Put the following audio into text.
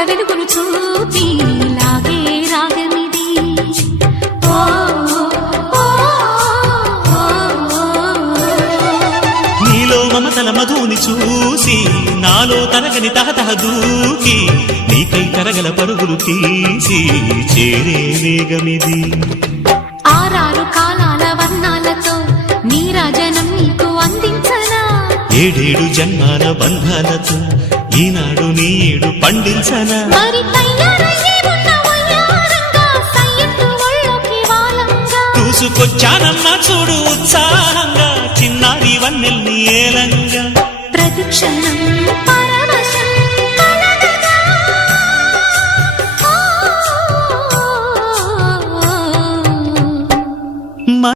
కనుల వెలుగును చూపి లాగే రాగమిది. నీలో మమతల మధుని చూసి నాలో తరగని తహతహ దూకి నీకై తరగల పరుగులు తీసి చేరే వేగమిది. ఆరారు కాలాల వర్ణాలతో నీరాజనం నీకు అందించనా, ఏడేడు జన్మాల బంధాలతో ఈనాడు నీడు పండించనా. మరి తయారయ్యే ఉన్న వయ్యారంగా సయ్యత్తు ఒళ్ళోకి వాలంగా చూసుకొచ్చానమ్మా చూడు ఉత్సాహంగా చిన్నారి వన్నెల్ని ఏలంగా. ప్రతిక్షణం